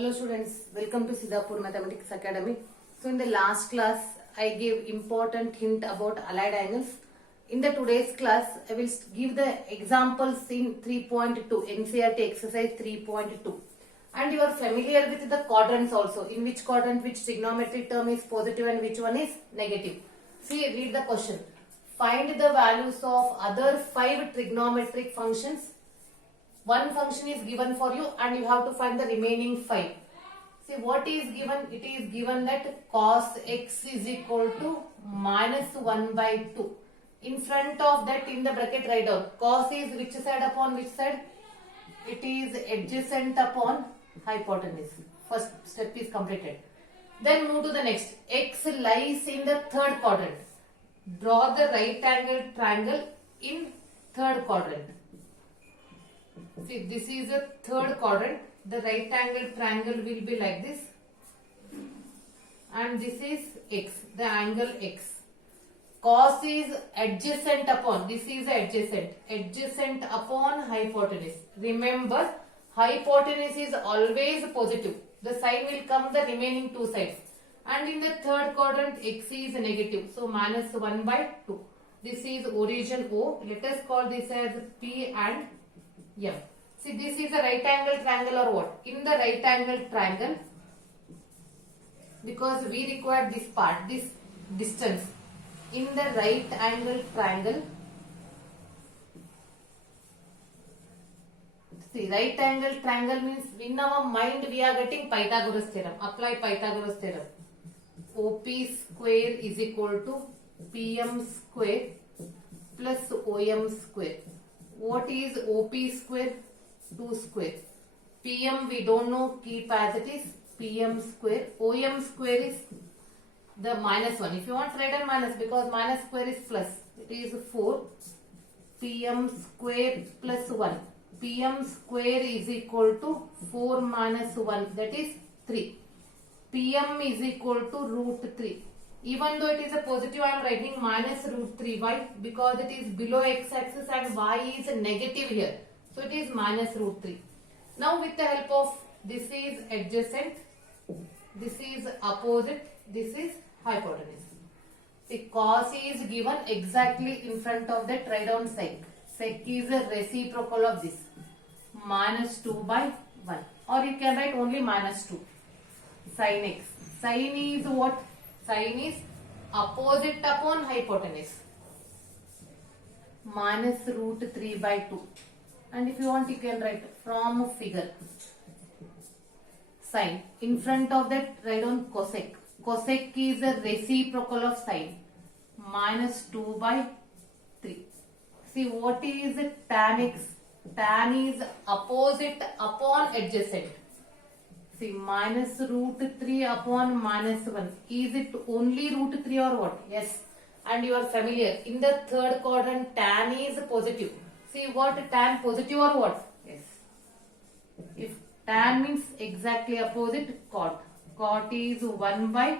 Hello students, welcome to Siddapur Mathematics Academy. So in the last class, I gave important hint about allied angles. In the today's class, I will give the examples in 3.2, NCERT exercise 3.2. And you are familiar with the quadrants also, in which quadrant which trigonometric term is positive and which one is negative. See, read the question. Find the values of other 5 trigonometric functions. One function is given for you and you have to find the remaining 5. See what is given? It is given that cos x is equal to minus 1 by 2. In front of that, in the bracket write down cos is which side upon which side? It is adjacent upon hypotenuse. First step is completed. Then move to the next. X lies in the third quadrant. Draw the right angle triangle in third quadrant. See, this is a third quadrant. The right angle triangle will be like this. And this is x, the angle x. Cos is adjacent upon, this is adjacent upon hypotenuse. Remember, hypotenuse is always positive. The sign will come the remaining two sides. And in the third quadrant, x is negative. So, minus 1 by 2. This is origin O. Let us call this as P and M. See, this is a right angle triangle or what? In the right angle triangle, because we require this part, this distance. In the right angle triangle, see, right angle triangle means in our mind we are getting Pythagoras theorem. Apply Pythagoras theorem. OP square is equal to PM square plus OM square. What is OP square? 2 square. PM we don't know, keep as it is. PM square. OM square is the minus 1. If you want, write down minus because minus square is plus. It is 4. PM square plus 1. PM square is equal to 4 minus 1. That is 3. PM is equal to root 3. Even though it is a positive, I am writing minus root 3. Why? Because it is below x-axis and y is negative here. So it is minus root 3. Now with the help of this is adjacent, this is opposite, this is hypotenuse. See, cos is given exactly in front of that, write down sec. Sec is a reciprocal of this. Minus 2 by 1. Or you can write only minus 2. Sin x. Sin is what? Sin is opposite upon hypotenuse. Minus root 3 by 2. And if you want, you can write from figure. Sin. In front of that, write down cosec. Cosec is a reciprocal of sin. Minus 2 by 3. See, what is tan x? Tan is opposite upon adjacent. See, minus root 3 upon minus 1. Is it only root 3 or what? Yes. And you are familiar. In the third quadrant, tan is positive. See what? Tan positive or what? Yes. If tan means exactly opposite, cot. Cot is 1 by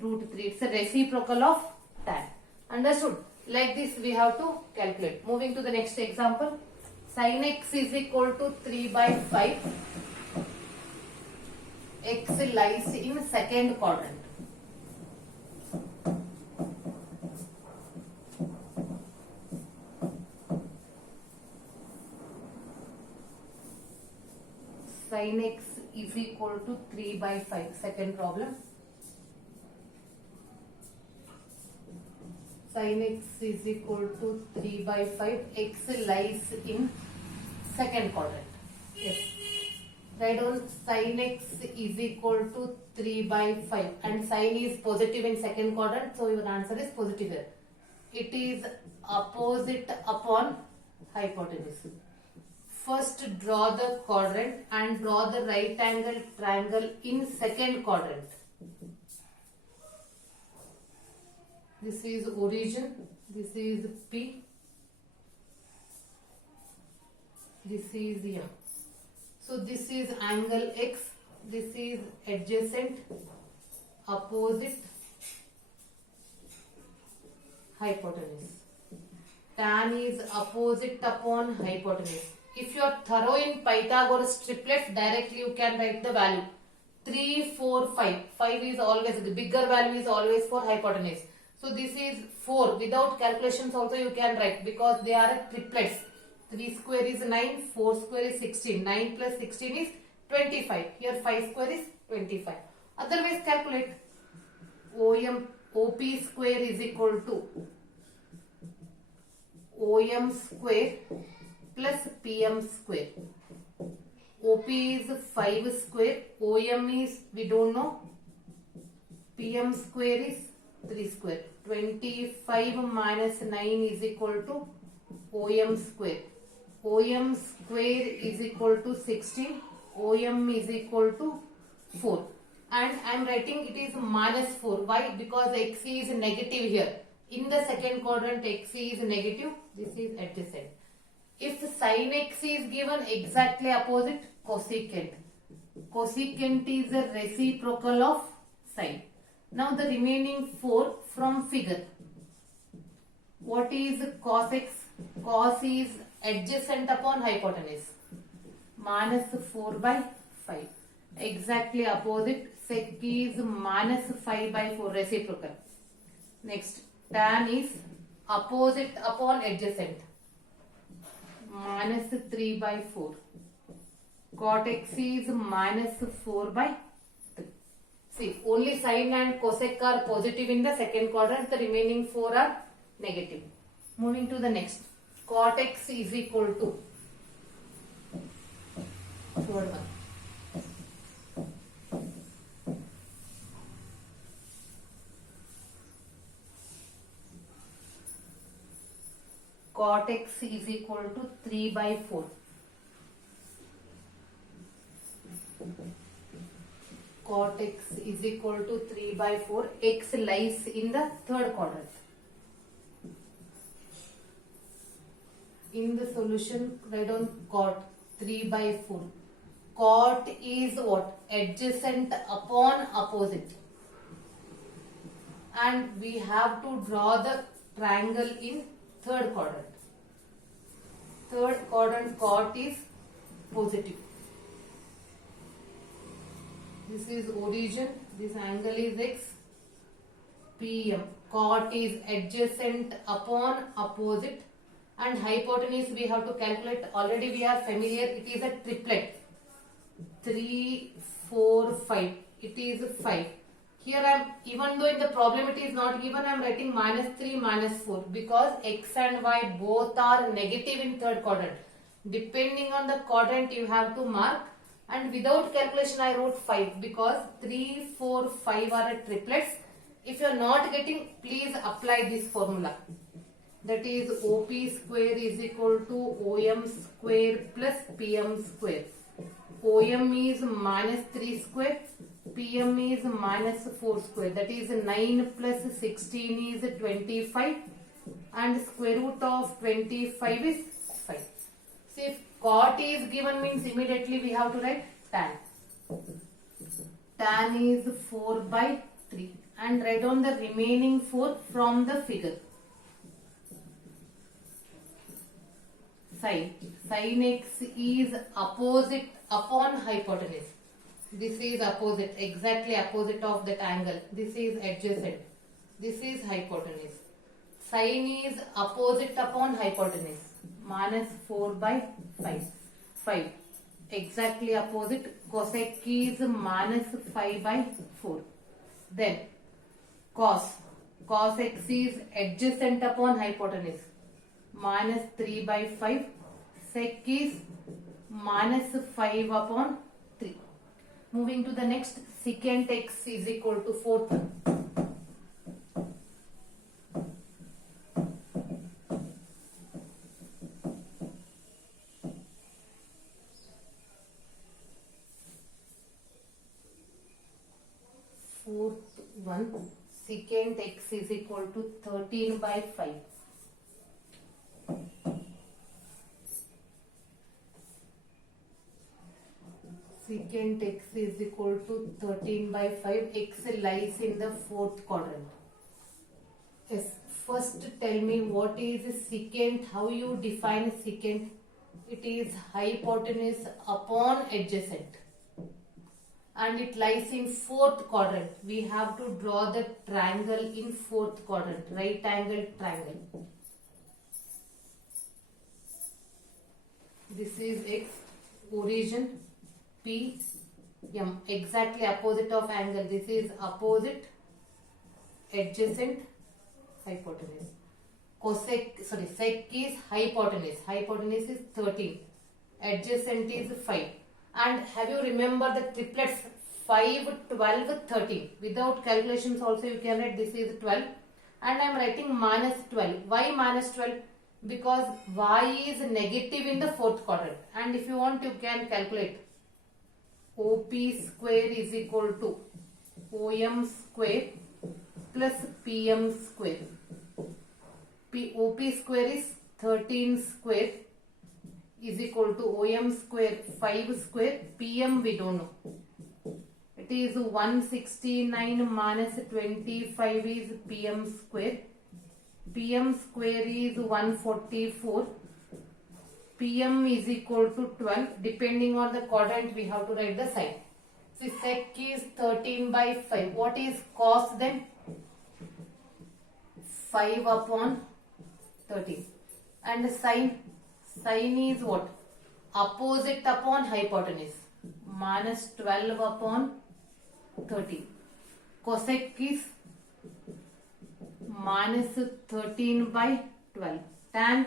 root 3. It's a reciprocal of tan. Understood? Like this we have to calculate. Moving to the next example. Sin x is equal to 3 by 5. X lies in second quadrant. Sin x is equal to 3 by 5. Second problem. Sin x is equal to 3 by 5. X lies in second quadrant. Yes. Write down sin x is equal to 3 by 5. And sin is positive in second quadrant. So your answer is positive here. It is opposite upon hypotenuse. First draw the quadrant and draw the right angle triangle in second quadrant. This is origin, this is P, this is M. So this is angle X, this is adjacent, opposite, hypotenuse. Tan is opposite upon hypotenuse. If you are thorough in Pythagoras triplets, directly you can write the value. 3, 4, 5. 5 is always, the bigger value is always for hypotenuse. So this is 4. Without calculations also you can write because they are triplets. 3 square is 9, 4 square is 16. 9 plus 16 is 25. Here 5 square is 25. Otherwise calculate. OP square is equal to OM square plus PM square. OP is 5 square, OM is, we don't know, PM square is 3 square. 25 minus 9 is equal to OM square. OM square is equal to 16, OM is equal to 4. And I am writing it is minus 4. Why? Because XC is negative here. In the second quadrant, XC is negative. This is adjacent. If sin x is given, exactly opposite cosecant. Cosecant is a reciprocal of sin. Now the remaining 4 from figure. What is cos x? Cos is adjacent upon hypotenuse. Minus 4 by 5. Exactly opposite. Sec is minus 5 by 4 reciprocal. Next, tan is opposite upon adjacent. Minus 3 by 4. Cot x is minus 4 by 3. See, only sin and cosec are positive in the second quadrant. The remaining 4 are negative. Moving to the next. Cot x is equal to third one. Cot x is equal to 3 by 4. Cot x is equal to 3 by 4. X lies in the third quadrant. In the solution, write down cot 3 by 4. Cot is what? Adjacent upon opposite. And we have to draw the triangle in third quadrant. Third quadrant cot is positive. This is origin. This angle is x. PM. Cot is adjacent upon opposite. And hypotenuse we have to calculate. Already we are familiar. It is a triplet. 3, 4, 5. It is 5. Here I am, even though in the problem it is not given, I am writing minus 3, minus 4 because x and y both are negative in third quadrant. Depending on the quadrant you have to mark, and without calculation I wrote 5 because 3, 4, 5 are triplets. If you are not getting, please apply this formula. That is OP square is equal to OM square plus PM square. OM is minus 3 square. PM is minus 4 square. That is 9 plus 16 is 25. And square root of 25 is 5. See, if cot is given means immediately we have to write tan. Tan is 4 by 3. And write down the remaining 4 from the figure. Sin. Sin x is opposite upon hypotenuse. This is opposite, exactly opposite of that angle. This is adjacent. This is hypotenuse. Sin is opposite upon hypotenuse. Minus 4 by 5. 5. Exactly opposite. Cosec is minus 5 by 4. Then cos. Cos x is adjacent upon hypotenuse. Minus 3 by 5. Sec is minus 5 upon 3. Moving to the next, secant x is equal to fourth one. Fourth one, secant x is equal to 13 by 5. Secant x is equal to 13 by 5. X lies in the fourth quadrant. Yes. First tell me what is secant. How you define secant? It is hypotenuse upon adjacent. and it lies in fourth quadrant. We have to draw the triangle in fourth quadrant, right angle triangle. This is X, origin, P, M, exactly opposite of angle. This is opposite, adjacent, hypotenuse. Sec is hypotenuse. Hypotenuse is 13. Adjacent is 5. And have you remember the triplets 5, 12, 13? Without calculations also you can write this is 12. And I am writing minus 12. Why minus 12? Because y is negative in the fourth quadrant. And if you want you can calculate. OP square is equal to OM square plus PM square. OP square is 13 square is equal to OM square 5 square. PM we don't know. It is 169 minus 25 is PM square. PM square is 144. PM is equal to 12. Depending on the quadrant we have to write the sign. See, sec is 13 by 5. What is cos then? 5 upon 13. And the sine is what? Opposite upon hypotenuse. Minus 12 upon 13. Cosec is minus 13 by 12. Tan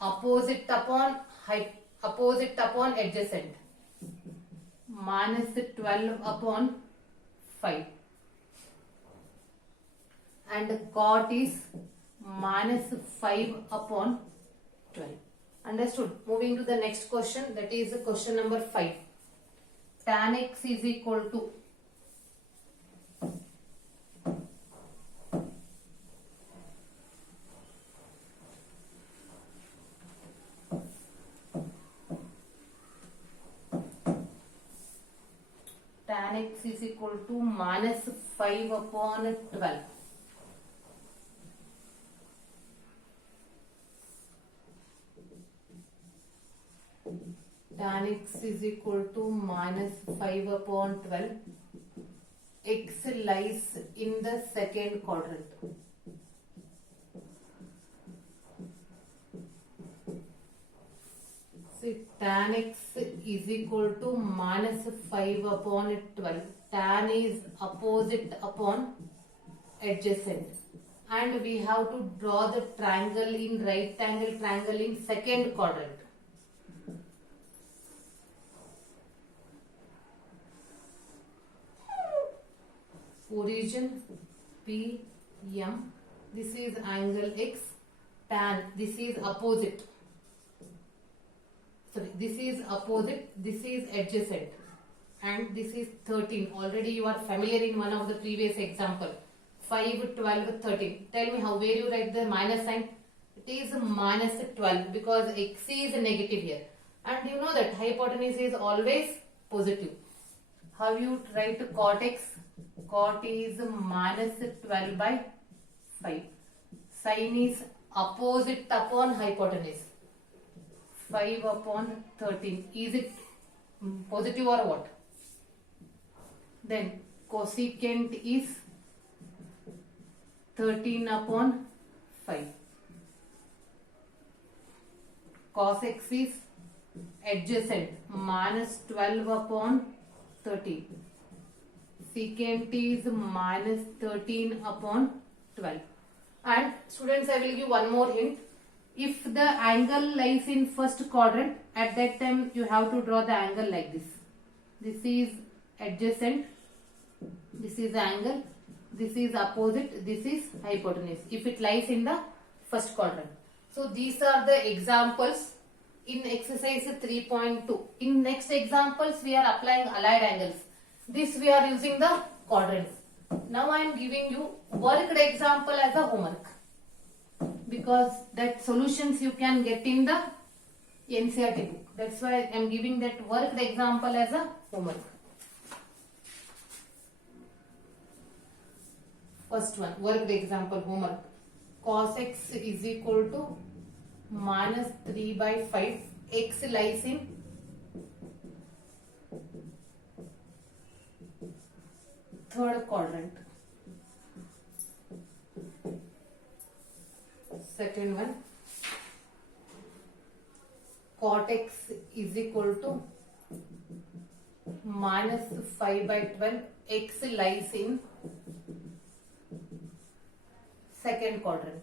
opposite upon adjacent. Minus 12 upon 5. And cot is minus 5 upon 12. Understood? Moving to the next question, that is question number 5. Tan x is equal to minus 5 upon 12. Tan x is equal to minus 5 upon 12. X lies in the second quadrant. See, tan x is equal to minus 5 upon 12. Tan is opposite upon adjacent. And we have to draw the triangle in right angle triangle in second quadrant. Origin P, M. This is angle X. Tan. This is opposite. Sorry, this is opposite. This is adjacent. And this is 13. Already you are familiar in one of the previous example. 5, 12, 13. Tell me how, where you write the minus sign? It is minus 12 because X is negative here. And you know that hypotenuse is always positive. How you write cot X? Cot is minus 12 by 5. Sin is opposite upon hypotenuse. 5 upon 13. Is it positive or what? Then cosecant is 13 upon 5. Cos x is adjacent, minus 12 upon 13. Secant is minus 13 upon 12. And students, I will give one more hint. If the angle lies in first quadrant, at that time you have to draw the angle like this. This is adjacent, this is angle, this is opposite, this is hypotenuse. If it lies in the first quadrant. So these are the examples in exercise 3.2. In next examples we are applying allied angles. This we are using the quadrants. Now I am giving you worked example as a homework. Because that solutions you can get in the NCERT book. That's why I am giving that worked example as a homework. First one, worked example homework. Cos x is equal to minus 3 by 5. X lies in third quadrant. Second one, cot x is equal to minus 5 by 12. X lies in second quadrant.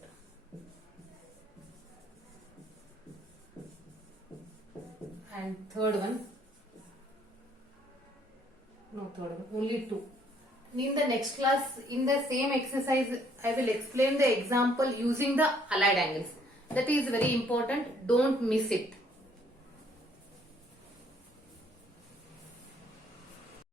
And third one, only two. In the next class, in the same exercise, I will explain the example using the allied angles. That is very important. Don't miss it.